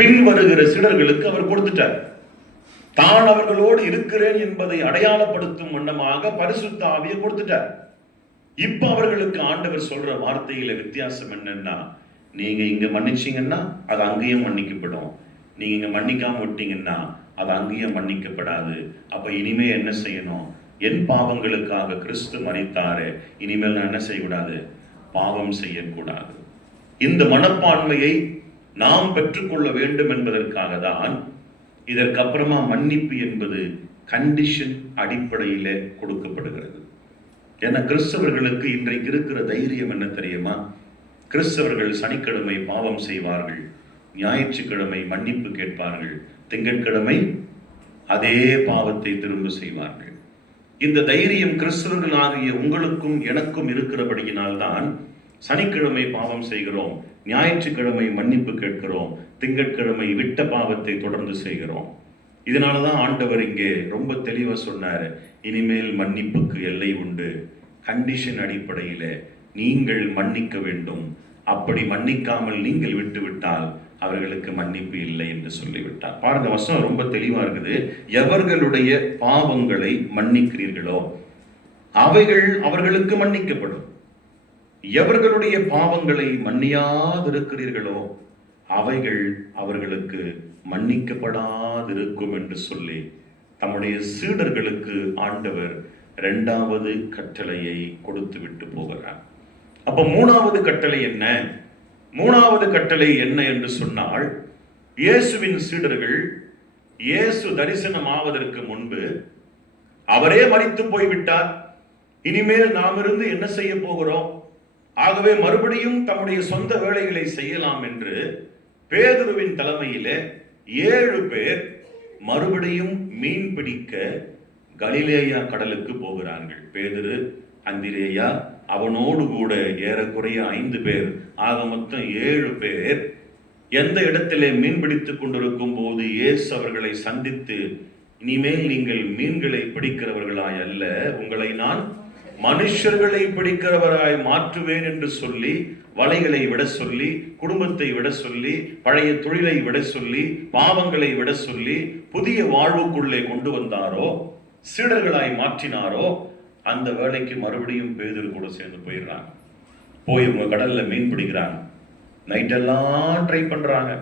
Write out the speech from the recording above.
பின் வருகிற அவர் கொடுத்துட்டார். தான் அவர்களோடு இருக்கிறேன் என்பதை அடையாளப்படுத்தும் வண்ணமாக பரிசுத்த ஆவியை கொடுத்துட்டார். இப்ப அவர்களுக்கு ஆண்டவர் சொல்ற வார்த்தையில வித்தியாசம் என்னன்னா நீங்க இங்க மன்னிச்சீங்கன்னா அது அங்கேயும் மன்னிக்கப்படும். நீங்க இங்க மன்னிக்காம விட்டீங்கன்னா அது அங்கேயும் மன்னிக்கப்படாது. அப்ப இனிமே என்ன செய்யணும்? என் பாவங்களுக்காக கிறிஸ்து மறித்தாரு இனிமேல் நான் என்ன செய்யக்கூடாது? பாவம் செய்யக்கூடாது. இந்த மனப்பான்மையை நாம் பெற்றுக்கொள்ள வேண்டும் என்பதற்காக தான் இதற்கப்புறமா மன்னிப்பு என்பது கண்டிஷன் அடிப்படையில் கொடுக்கப்படுகிறது. ஏன்னா கிறிஸ்தவர்களுக்கு இன்றைக்கு இருக்கிற தைரியம் என்ன தெரியுமா? கிறிஸ்தவர்கள் சனிக்கிழமை பாவம் செய்வார்கள் ஞாயிற்றுக்கிழமை மன்னிப்பு கேட்பார்கள் திங்கட்கிழமை அதே பாவத்தை திரும்ப செய்வார்கள். இந்த தைரியம் கிறிஸ்தவர்கள் ஆகிய உங்களுக்கும் எனக்கும் இருக்கிறபடியினால்தான் சனிக்கிழமை பாவம் செய்கிறோம் ஞாயிற்றுக்கிழமை மன்னிப்பு கேட்கிறோம் திங்கட்கிழமை விட்ட பாவத்தை தொடர்ந்து செய்கிறோம். இதனாலதான் ஆண்டவர் இங்கே ரொம்ப தெளிவா சொன்னார் இனிமேல் மன்னிப்புக்கு எல்லை உண்டு. கண்டிஷன் அடிப்படையில நீங்கள் மன்னிக்க வேண்டும். அப்படி மன்னிக்காமல் நீங்கள் விட்டுவிட்டால் அவர்களுக்கு மன்னிப்பு இல்லை என்று சொல்லிவிட்டார். பாருங்க வசனம் ரொம்ப தெளிவா இருக்குது. எவர்களுடைய பாவங்களை மன்னிக்கிறீர்களோ அவைகள் அவர்களுக்கு மன்னிக்கப்படும். எவர்களுடைய பாவங்களை மன்னியாதிருக்கிறீர்களோ அவைகள் அவர்களுக்கு மன்னிக்கப்படாதிருக்கும் என்று சொல்லி தம்முடைய சீடர்களுக்கு ஆண்டவர் இரண்டாவது கட்டளையை கொடுத்து விட்டு போகிறார். அப்ப மூணாவது கட்டளை என்ன? மூணாவது கட்டளை என்ன என்று சொன்னால் இயேசுவின் சீடர்கள் இயேசு தரிசனம் ஆவதற்கு முன்பு அவரே மறித்து போய்விட்டார். இனிமேல் நாம் இருந்து என்ன செய்ய போகிறோம்? ஆகவே மறுபடியும் தம்முடைய சொந்த வேலைகளை செய்யலாம் என்று பேதுருவின் தலைமையிலே ஏழு பேர் மறுபடியும் மீன் பிடிக்க கலிலேயா கடலுக்கு போகிறார்கள். பேதுரு அந்திரேயா அவனோடு கூட ஏறக்குறைய ஐந்து பேர். ஆக மொத்தம் ஏழு பேர் எந்த இடத்திலே மீன் பிடித்துக் கொண்டிருக்கும் போது இயேசு அவர்களை சந்தித்து இனிமேல் நீங்கள் மீன்களை பிடிக்கிறவர்களாய் அல்ல உங்களை நான் மனுஷர்களை பிடிக்கிறவராய் மாற்றுவேன் என்று சொல்லி வலைகளை விட சொல்லி குடும்பத்தை விட சொல்லி பழைய தொழிலை விட சொல்லி பாவங்களை விட சொல்லி புதிய வாழ்வுக்குள்ளே கொண்டு வந்தாரோ சீடர்களாய் மாற்றினாரோ அந்த வேலைக்கு மறுபடியும் பேதர் கூட சேர்ந்து போயிடுறாங்க. போய் உங்க கடல்ல மீன் பிடிக்கிறாங்க. நைட்டெல்லாம் ட்ரை பண்றாங்க.